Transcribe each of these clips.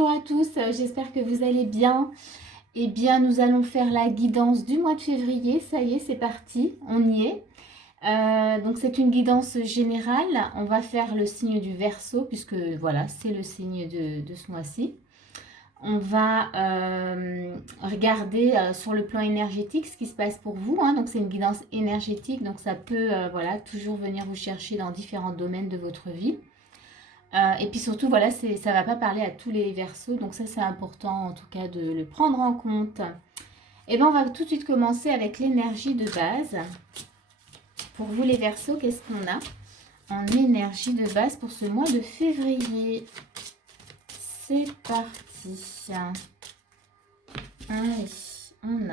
Bonjour à tous, j'espère que vous allez bien. Eh bien, nous allons faire la guidance du mois de février. Ça y est, c'est parti, on y est. Donc, c'est une guidance générale. On va faire le signe du Verseau, puisque voilà, c'est le signe de ce mois-ci. On va regarder sur le plan énergétique ce qui se passe pour vous, hein. Donc, c'est une guidance énergétique, donc ça peut voilà, toujours venir vous chercher dans différents domaines de votre vie. Et puis surtout, voilà, ça ne va pas parler à tous les Verseaux, donc ça c'est important en tout cas de le prendre en compte. Et bien on va tout de suite commencer avec l'énergie de base. Pour vous les Verseaux, qu'est-ce qu'on a en énergie de base pour ce mois de février? C'est parti. Allez, on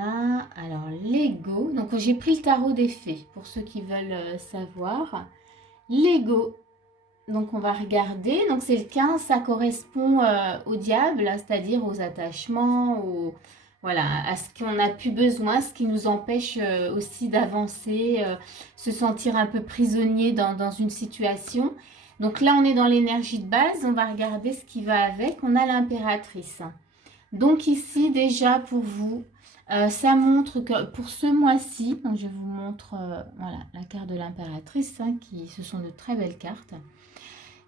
a alors l'ego. Donc j'ai pris le tarot des fées pour ceux qui veulent savoir. L'ego. Donc on va regarder, donc c'est le 15, ça correspond au diable, c'est-à-dire aux attachements, voilà, à ce qu'on a plus besoin, ce qui nous empêche aussi d'avancer, se sentir un peu prisonnier dans une situation. Donc là on est dans l'énergie de base, on va regarder ce qui va avec, on a l'impératrice. Donc ici déjà pour vous, ça montre que pour ce mois-ci, donc je vous montre voilà, la carte de l'impératrice, hein, ce sont de très belles cartes.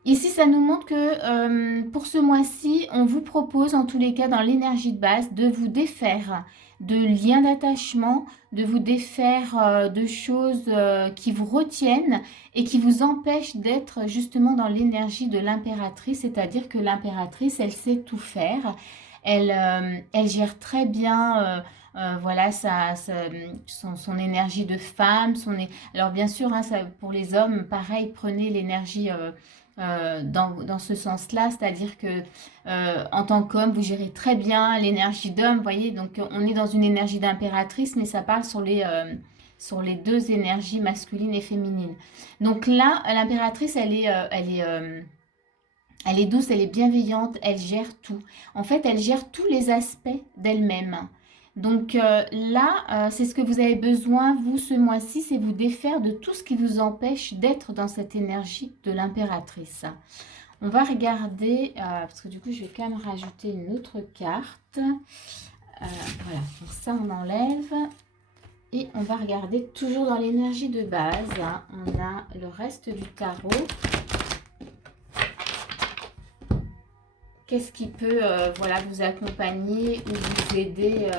Ici, ça nous montre que pour ce mois-ci, on vous propose, en tous les cas, dans l'énergie de base, de vous défaire de liens d'attachement, de vous défaire de choses qui vous retiennent et qui vous empêchent d'être justement dans l'énergie de l'impératrice, c'est-à-dire que l'impératrice, elle sait tout faire, elle gère très bien voilà son énergie de femme. Alors bien sûr, hein, ça, pour les hommes, pareil, prenez l'énergie dans ce sens-là, c'est-à-dire que en tant qu'homme, vous gérez très bien l'énergie d'homme, vous voyez, donc on est dans une énergie d'impératrice, mais ça parle sur les deux énergies masculines et féminines. Donc là, l'impératrice, elle est douce, elle est bienveillante, elle gère tout. En fait, elle gère tous les aspects d'elle-même. Donc là, c'est ce que vous avez besoin, vous, ce mois-ci, c'est vous défaire de tout ce qui vous empêche d'être dans cette énergie de l'impératrice. On va regarder, parce que du coup, je vais quand même rajouter une autre carte. Voilà, pour ça, on enlève. Et on va regarder toujours dans l'énergie de base. Hein. On a le reste du tarot. Qu'est-ce qui peut voilà, vous accompagner ou vous aider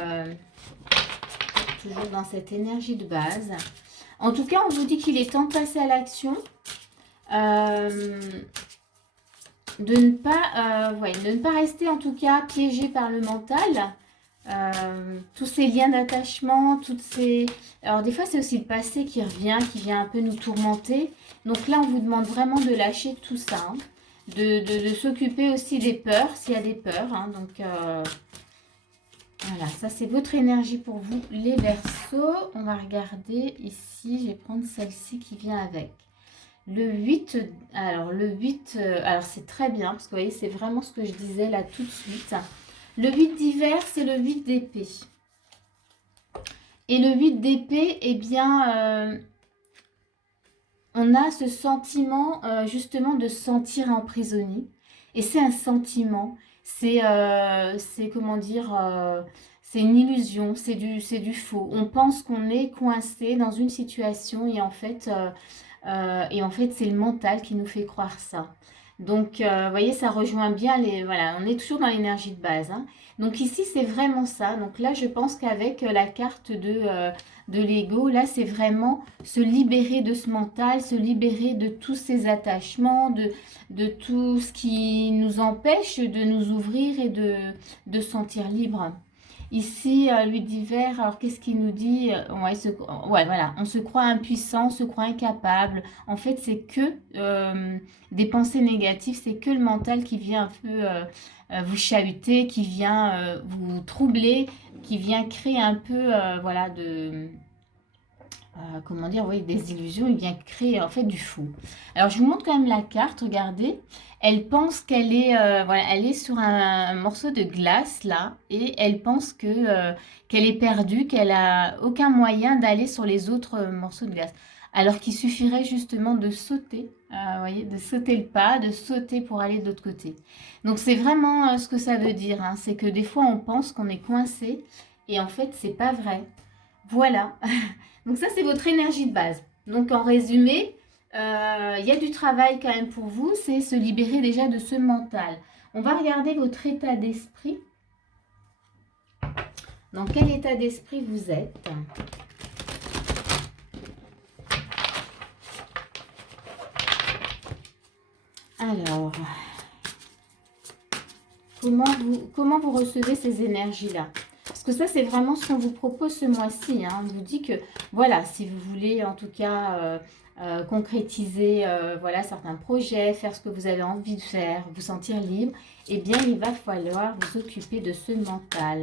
toujours dans cette énergie de base. En tout cas, on vous dit qu'il est temps de passer à l'action. De ne pas rester en tout cas piégé par le mental. Tous ces liens d'attachement, Alors des fois, c'est aussi le passé qui revient, qui vient un peu nous tourmenter. Donc là, on vous demande vraiment de lâcher tout ça. Hein. De s'occuper aussi des peurs, s'il y a des peurs. Hein. Donc, voilà, ça c'est votre énergie pour vous, les Verseaux. On va regarder ici, je vais prendre celle-ci qui vient avec. Le 8, alors alors c'est très bien, parce que vous voyez, c'est vraiment ce que je disais là tout de suite. Le 8 d'hiver, c'est le 8 d'épée. Et le 8 d'épée, eh bien, on a ce sentiment justement de se sentir emprisonné. Et c'est un sentiment, c'est comment dire, c'est une illusion, c'est du faux. On pense qu'on est coincé dans une situation et en fait c'est le mental qui nous fait croire ça. Donc, vous voyez, ça rejoint bien Voilà, on est toujours dans l'énergie de base. Hein. Donc ici, c'est vraiment ça. Donc là, je pense qu'avec la carte de l'ego, là, c'est vraiment se libérer de ce mental, se libérer de tous ces attachements, de tout ce qui nous empêche de nous ouvrir et de sentir libre. Ici, lui d'hiver, alors qu'est-ce qu'il nous dit? Ouais, voilà, on se croit impuissant, on se croit incapable. En fait, c'est que des pensées négatives, c'est que le mental qui vient un peu vous chahuter, qui vient vous troubler, qui vient créer un peu, voilà, comment dire, oui, des illusions, il vient créer en fait du faux. Alors je vous montre quand même la carte, regardez. Elle pense qu'elle est, voilà, elle est sur un morceau de glace là, et elle pense qu'elle est perdue, qu'elle a aucun moyen d'aller sur les autres morceaux de glace. Alors qu'il suffirait justement de sauter voyez, de sauter le pas, de sauter pour aller de l'autre côté. Donc c'est vraiment ce que ça veut dire, hein, c'est que des fois on pense qu'on est coincé et en fait c'est pas vrai. Voilà, donc ça c'est votre énergie de base. Donc en résumé, il y a du travail quand même pour vous, c'est se libérer déjà de ce mental. On va regarder votre état d'esprit. Dans quel état d'esprit vous êtes? Alors, comment vous recevez ces énergies-là? Parce que ça, c'est vraiment ce qu'on vous propose ce mois-ci, hein. On vous dit que, voilà, si vous voulez en tout cas concrétiser voilà, certains projets, faire ce que vous avez envie de faire, vous sentir libre, eh bien, il va falloir vous occuper de ce mental.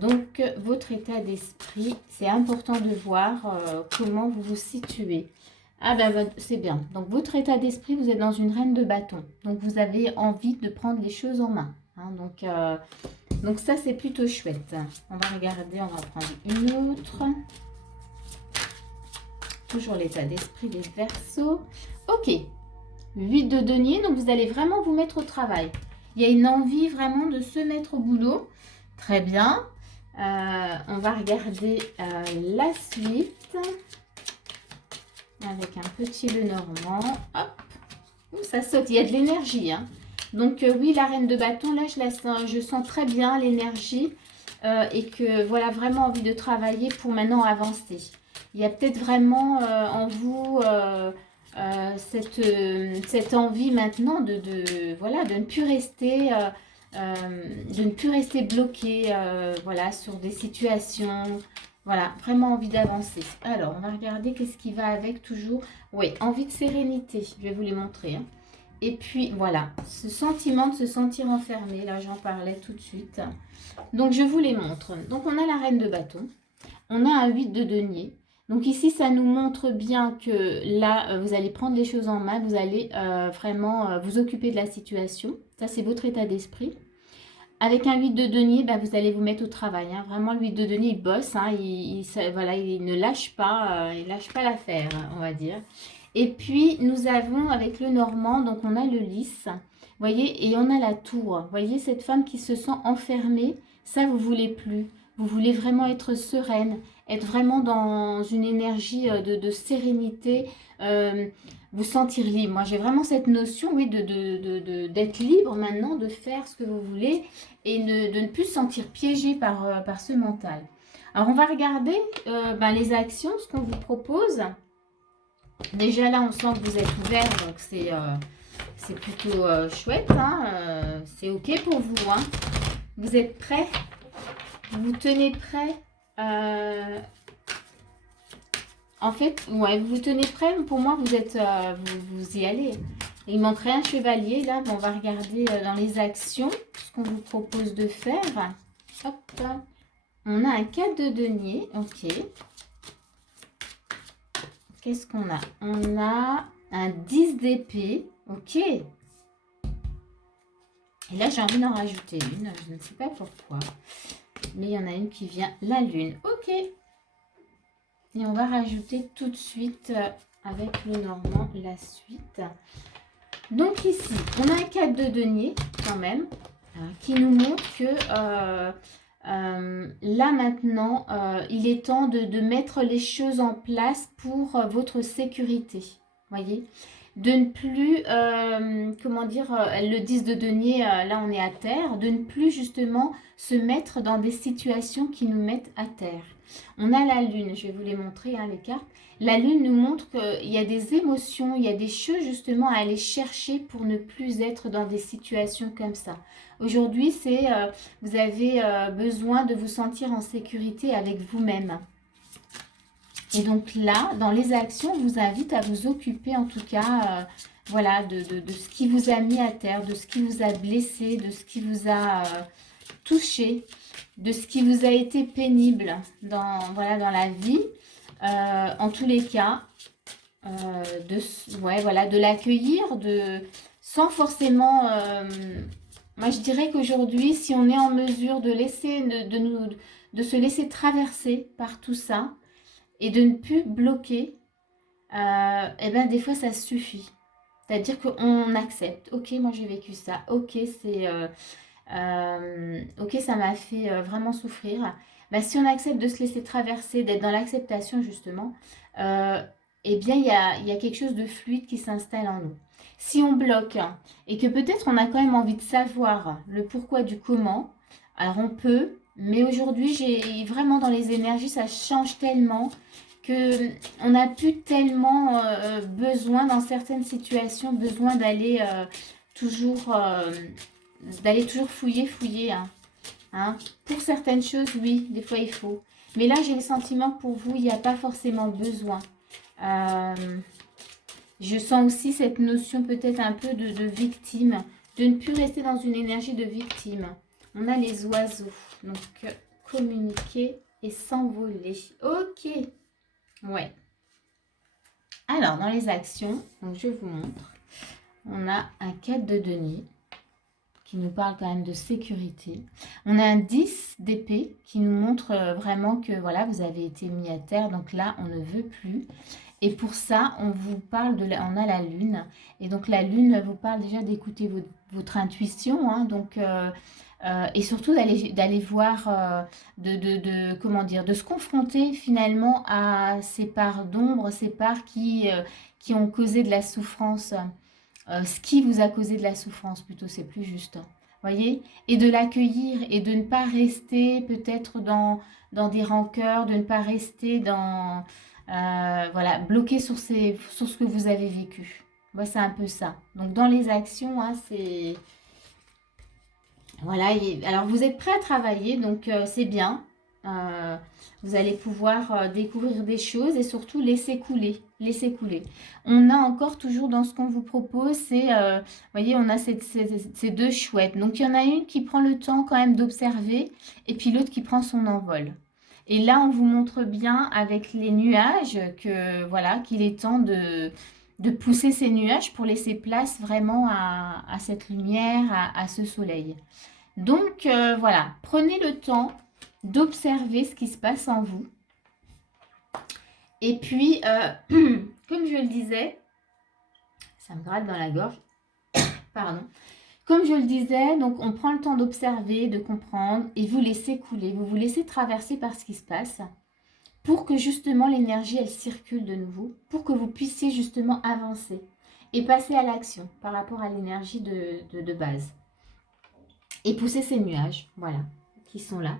Donc, votre état d'esprit, c'est important de voir comment vous vous situez. Ah ben, c'est bien. Donc, votre état d'esprit, vous êtes dans une reine de bâton. Donc, vous avez envie de prendre les choses en main. Hein. Donc, ça, c'est plutôt chouette. On va regarder, on va prendre une autre. Toujours l'état d'esprit des Verseaux. Ok. 8 de denier. Donc, vous allez vraiment vous mettre au travail. Il y a une envie vraiment de se mettre au boulot. Très bien. On va regarder la suite. Avec un petit Lenormand. Hop. Ouh, ça saute. Il y a de l'énergie. Hein. Donc, oui, la reine de bâton, là, je sens très bien l'énergie. Et que, voilà, vraiment envie de travailler pour maintenant avancer. Il y a peut-être vraiment en vous cette envie maintenant voilà, de ne plus rester... de ne plus rester bloqué voilà, sur des situations. Voilà, vraiment envie d'avancer. Alors, on va regarder qu'est-ce qui va avec toujours. Oui, envie de sérénité. Je vais vous les montrer. Hein. Et puis, voilà, ce sentiment de se sentir enfermé. Là, j'en parlais tout de suite. Donc, je vous les montre. Donc, on a la reine de bâton. On a un 8 de denier. Donc, ici, ça nous montre bien que là, vous allez prendre les choses en main. Vous allez vraiment vous occuper de la situation. Ça, c'est votre état d'esprit. Avec un 8 de denier, bah, vous allez vous mettre au travail. Hein. Vraiment, le 8 de denier, il bosse. Hein. Voilà, il ne lâche pas, il lâche pas l'affaire, on va dire. Et puis, nous avons avec le Normand, donc on a le lys. Vous voyez, et on a la tour. Vous voyez, cette femme qui se sent enfermée, ça, vous ne voulez plus. Vous voulez vraiment être sereine, être vraiment dans une énergie de sérénité, vous sentir libre. Moi, j'ai vraiment cette notion, oui, d'être libre maintenant, de faire ce que vous voulez et de ne plus se sentir piégé par ce mental. Alors, on va regarder les actions, ce qu'on vous propose. Déjà là, on sent que vous êtes ouvert, donc c'est plutôt chouette. Hein, c'est OK pour vous. Hein. Vous êtes prêts? Vous tenez prêt. En fait, ouais, vous tenez prêt. Pour moi, vous êtes, vous y allez. Il manquerait un chevalier. Là, bon, on va regarder dans les actions ce qu'on vous propose de faire. Hop. On a un 4 de denier. Ok. Qu'est-ce qu'on a? On a un 10 d'épée. Ok. Et là, j'ai envie d'en rajouter une. Je ne sais pas pourquoi. Mais il y en a une qui vient, la lune. Ok. Et on va rajouter tout de suite avec le Normand la suite. Donc ici, on a un 4 de denier quand même, qui nous montre que là maintenant, il est temps de mettre les choses en place pour votre sécurité. Voyez, de ne plus, comment dire, le 10 de denier, là on est à terre, de ne plus justement se mettre dans des situations qui nous mettent à terre. On a la lune, je vais vous les montrer, hein, les cartes. La lune nous montre qu'il y a des émotions, il y a des choses justement à aller chercher pour ne plus être dans des situations comme ça. Aujourd'hui, c'est vous avez besoin de vous sentir en sécurité avec vous-même. Et donc là, dans les actions, je vous invite à vous occuper en tout cas voilà, de ce qui vous a mis à terre, de ce qui vous a blessé, de ce qui vous a touché, de ce qui vous a été pénible voilà, dans la vie. En tous les cas, de l'accueillir, sans forcément... moi, je dirais qu'aujourd'hui, si on est en mesure de se laisser traverser par tout ça et de ne plus bloquer, eh bien, des fois, ça suffit. C'est-à-dire qu'on accepte. Ok, moi j'ai vécu ça. Ok, ok, ça m'a fait vraiment souffrir. Bah, si on accepte de se laisser traverser, d'être dans l'acceptation justement, euh, eh bien il y a quelque chose de fluide qui s'installe en nous. Si on bloque et que peut-être on a quand même envie de savoir le pourquoi du comment, alors on peut, mais aujourd'hui j'ai vraiment dans les énergies, ça change tellement que on n'a plus tellement besoin dans certaines situations, besoin d'aller toujours fouiller, fouiller. Hein. Pour certaines choses, oui, des fois il faut. Mais là, j'ai le sentiment que pour vous, il n'y a pas forcément besoin. Euh, je sens aussi cette notion peut-être un peu de victime, de ne plus rester dans une énergie de victime. On a les oiseaux, donc communiquer et s'envoler. Ok, ouais. Alors, dans les actions, donc je vous montre, on a un 4 de denier qui nous parle quand même de sécurité. On a un 10 d'épée qui nous montre vraiment que voilà, vous avez été mis à terre, donc là, on ne veut plus. Et pour ça, on vous parle on a la lune. Et donc la lune vous parle déjà d'écouter votre intuition, hein, donc et surtout d'aller voir, comment dire, de se confronter finalement à ces parts d'ombre, ces parts qui ont causé de la souffrance. Ce qui vous a causé de la souffrance, plutôt, c'est plus juste. Voyez. Et de l'accueillir et de ne pas rester peut-être dans des rancœurs, de ne pas rester voilà, bloqué sur ce que vous avez vécu. Moi, c'est un peu ça. Donc, dans les actions, hein, c'est... Voilà, alors vous êtes prêt à travailler, donc c'est bien. Euh, Vous allez pouvoir découvrir des choses et surtout laisser couler. Laisser couler. On a encore toujours dans ce qu'on vous propose, vous voyez, on a ces deux chouettes. Donc il y en a une qui prend le temps quand même d'observer et puis l'autre qui prend son envol. Et là, on vous montre bien avec les nuages que voilà, qu'il est temps de pousser ces nuages pour laisser place vraiment à cette lumière, à ce soleil. Donc voilà, prenez le temps d'observer ce qui se passe en vous. Et puis, comme je le disais, ça me gratte dans la gorge, pardon. Comme je le disais, donc on prend le temps d'observer, de comprendre et vous laissez couler, vous vous laissez traverser par ce qui se passe pour que justement l'énergie, elle circule de nouveau, pour que vous puissiez justement avancer et passer à l'action par rapport à l'énergie de base. Et pousser ces nuages, voilà, qui sont là.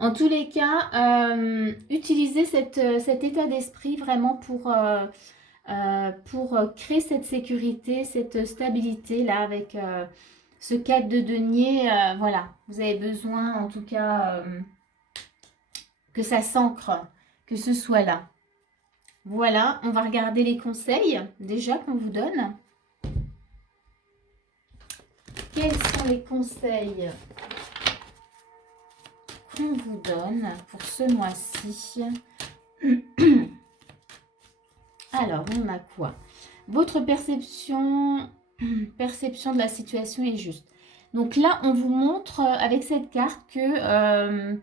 En tous les cas, utilisez cet état d'esprit vraiment pour créer cette sécurité, cette stabilité là avec ce 4 de denier. Voilà, vous avez besoin en tout cas que ça s'ancre, que ce soit là. Voilà, on va regarder les conseils déjà qu'on vous donne. Quels sont les conseils qu'on vous donne pour ce mois-ci? Alors, on a quoi? Votre perception de la situation est juste. Donc là, on vous montre avec cette carte que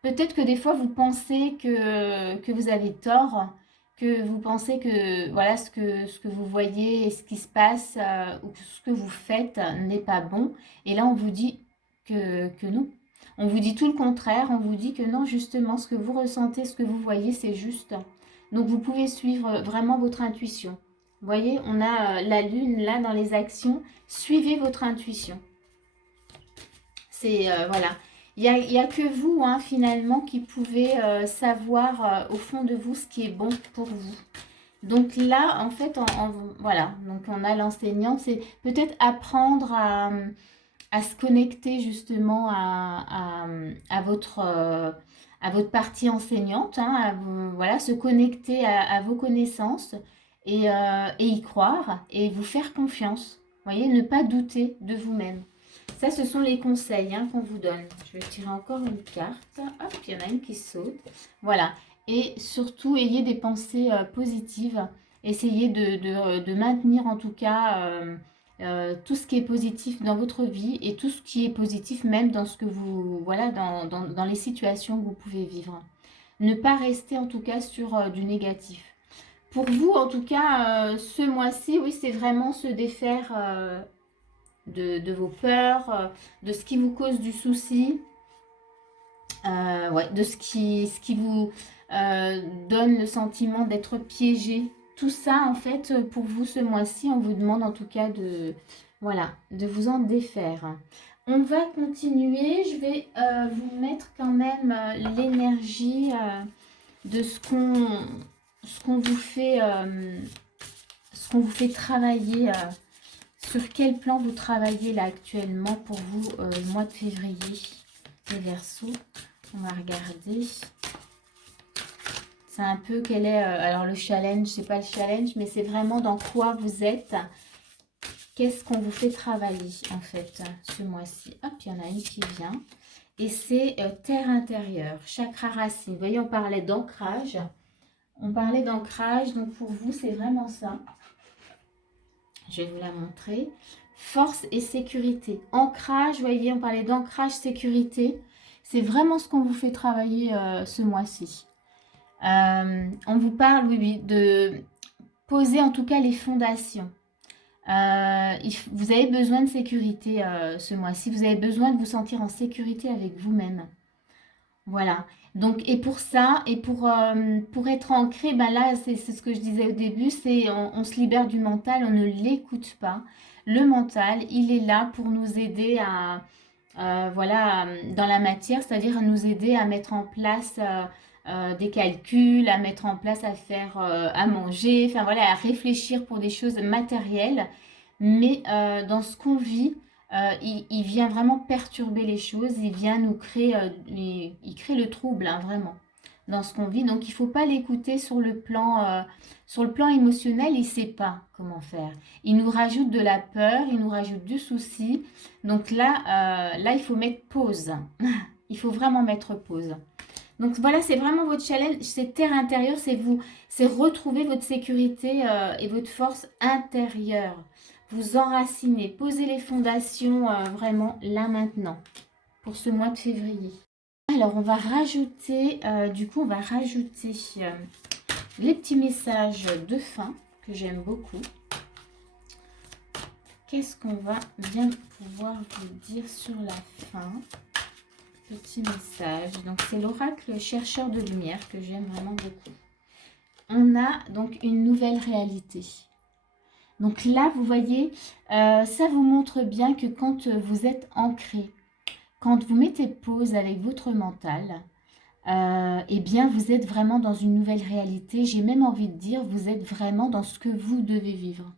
peut-être que des fois, vous pensez que vous avez tort, que vous pensez que voilà ce que vous voyez et ce qui se passe ou ce que vous faites n'est pas bon. Et là, on vous dit que non. On vous dit tout le contraire. On vous dit que non, justement, ce que vous ressentez, ce que vous voyez, c'est juste. Donc, vous pouvez suivre vraiment votre intuition. Vous voyez, on a la lune là dans les actions. Suivez votre intuition. C'est, voilà. Il n'y a que vous, hein, finalement, qui pouvez savoir au fond de vous ce qui est bon pour vous. Donc là, en fait, voilà. Donc, on a l'enseignant. C'est peut-être apprendre à se connecter justement à votre partie enseignante. Hein, voilà, se connecter à vos connaissances et y croire et vous faire confiance. Vous voyez, ne pas douter de vous-même. Ça, ce sont les conseils hein, qu'on vous donne. Je vais tirer encore une carte. Hop, il y en a une qui saute. Voilà. Et surtout, ayez des pensées positives. Essayez de maintenir en tout cas tout ce qui est positif dans votre vie et tout ce qui est positif même dans ce que vous, voilà, dans les situations que vous pouvez vivre. Ne pas rester en tout cas sur du négatif. Pour vous, en tout cas, ce mois-ci, oui, c'est vraiment se défaire de vos peurs, de ce qui vous cause du souci, ouais, de ce qui vous donne le sentiment d'être piégé. Tout ça, en fait, pour vous ce mois-ci, on vous demande en tout cas de, voilà, de vous en défaire. On va continuer. Je vais vous mettre quand même l'énergie de ce qu'on vous fait, travailler. Sur quel plan vous travaillez là actuellement pour vous le mois de février, les Verseaux. On va regarder. C'est un peu quel est... alors le challenge, c'est pas le challenge, mais c'est vraiment dans quoi vous êtes. Qu'est-ce qu'on vous fait travailler en fait ce mois-ci. Hop, il y en a une qui vient. Et c'est terre intérieure, chakra racine. Vous voyez, on parlait d'ancrage. On parlait d'ancrage, donc pour vous, c'est vraiment ça. Je vais vous la montrer. Force et sécurité. Ancrage, vous voyez, on parlait d'ancrage, sécurité. C'est vraiment ce qu'on vous fait travailler ce mois-ci. On vous parle, oui, de poser en tout cas les fondations. Vous avez besoin de sécurité ce mois-ci. Vous avez besoin de vous sentir en sécurité avec vous-même. Voilà. Donc, et pour ça, et pour être ancré, ben là, c'est ce que je disais au début, c'est on se libère du mental, on ne l'écoute pas. Le mental, il est là pour nous aider à, voilà, dans la matière, c'est-à-dire à nous aider à mettre en place des calculs, à mettre en place, à faire, à manger, enfin voilà, à réfléchir pour des choses matérielles. Mais dans ce qu'on vit, il vient vraiment perturber les choses, il vient nous créer, il crée le trouble, hein, vraiment, dans ce qu'on vit. Donc il ne faut pas l'écouter sur le plan émotionnel, il ne sait pas comment faire. Il nous rajoute de la peur, il nous rajoute du souci. Donc là, il faut mettre pause. Il faut vraiment mettre pause. Donc voilà, c'est vraiment votre challenge, c'est terre intérieure, c'est retrouver votre sécurité et votre force intérieure. Vous enraciner, poser les fondations vraiment là maintenant, pour ce mois de février. Alors on va rajouter, on va rajouter les petits messages de fin que j'aime beaucoup. Qu'est-ce qu'on va bien pouvoir vous dire sur la fin? Petit message. Donc c'est l'oracle chercheur de lumière que j'aime vraiment beaucoup. On a donc une nouvelle réalité. Donc là, vous voyez, ça vous montre bien que quand vous êtes ancré, quand vous mettez pause avec votre mental, eh bien vous êtes vraiment dans une nouvelle réalité. J'ai même envie de dire, vous êtes vraiment dans ce que vous devez vivre.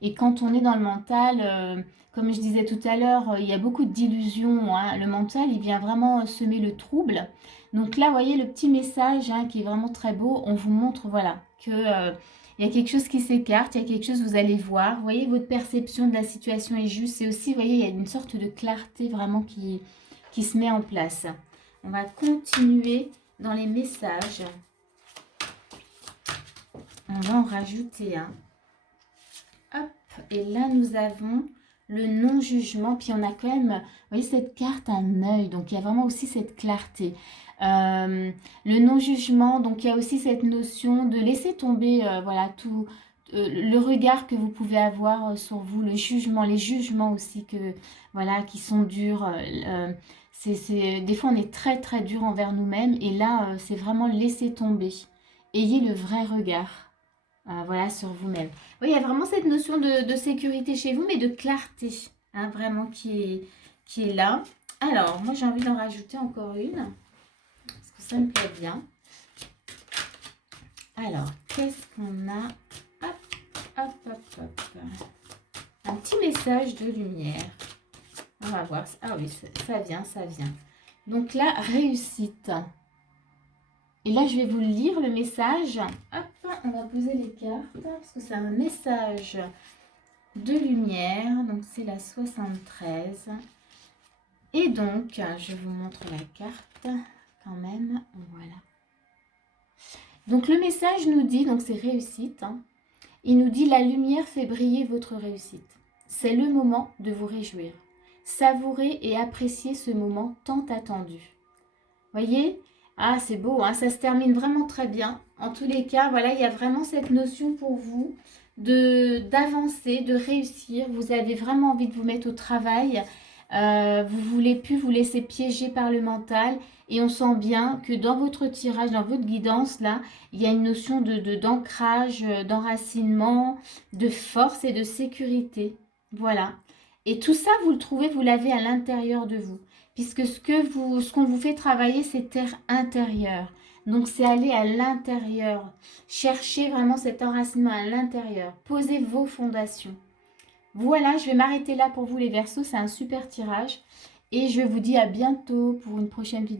Et quand on est dans le mental, comme je disais tout à l'heure, il y a beaucoup d'illusions. Hein. Le mental, il vient vraiment semer le trouble. Donc là, vous voyez le petit message hein, qui est vraiment très beau. On vous montre, voilà, que il y a quelque chose qui s'écarte, il y a quelque chose, vous allez voir. Vous voyez, votre perception de la situation est juste. Et aussi, vous voyez, il y a une sorte de clarté vraiment qui se met en place. On va continuer dans les messages. On va en rajouter un. Hop, et là nous avons le non-jugement, puis on a quand même, vous voyez cette carte, un œil, donc il y a vraiment aussi cette clarté. Le non-jugement, donc il y a aussi cette notion de laisser tomber, voilà, tout le regard que vous pouvez avoir sur vous, le jugement, les jugements aussi que, voilà, qui sont durs. Des fois on est très très dur envers nous-mêmes, et là c'est vraiment laisser tomber. Ayez le vrai regard. Voilà, sur vous-même. Oui, il y a vraiment cette notion de sécurité chez vous, mais de clarté, hein, vraiment qui est là. Alors, moi j'ai envie d'en rajouter encore une, parce que ça me plaît bien. Alors, qu'est-ce qu'on a? Hop, hop, hop, hop. Un petit message de lumière. On va voir. Ah oui, ça vient, ça vient. Donc là, réussite. Et là, je vais vous lire le message. Hop, on va poser les cartes parce que c'est un message de lumière. Donc, c'est la 73. Et donc, je vous montre la carte quand même. Voilà. Donc, le message nous dit, donc c'est réussite. Hein, il nous dit, la lumière fait briller votre réussite. C'est le moment de vous réjouir. Savourez et appréciez ce moment tant attendu. Voyez, Ah, c'est beau, hein, ça se termine vraiment très bien. En tous les cas, voilà, il y a vraiment cette notion pour vous de d'avancer, de réussir. Vous avez vraiment envie de vous mettre au travail. Vous voulez plus vous laisser piéger par le mental. Et on sent bien que dans votre tirage, dans votre guidance, là, il y a une notion d'ancrage, d'enracinement, de force et de sécurité. Voilà. Et tout ça, vous le trouvez, vous l'avez à l'intérieur de vous. Puisque ce qu'on vous fait travailler, c'est terre intérieure. Donc, c'est aller à l'intérieur. Cherchez vraiment cet enracinement à l'intérieur. Posez vos fondations. Voilà, je vais m'arrêter là pour vous les Verseaux. C'est un super tirage. Et je vous dis à bientôt pour une prochaine vidéo.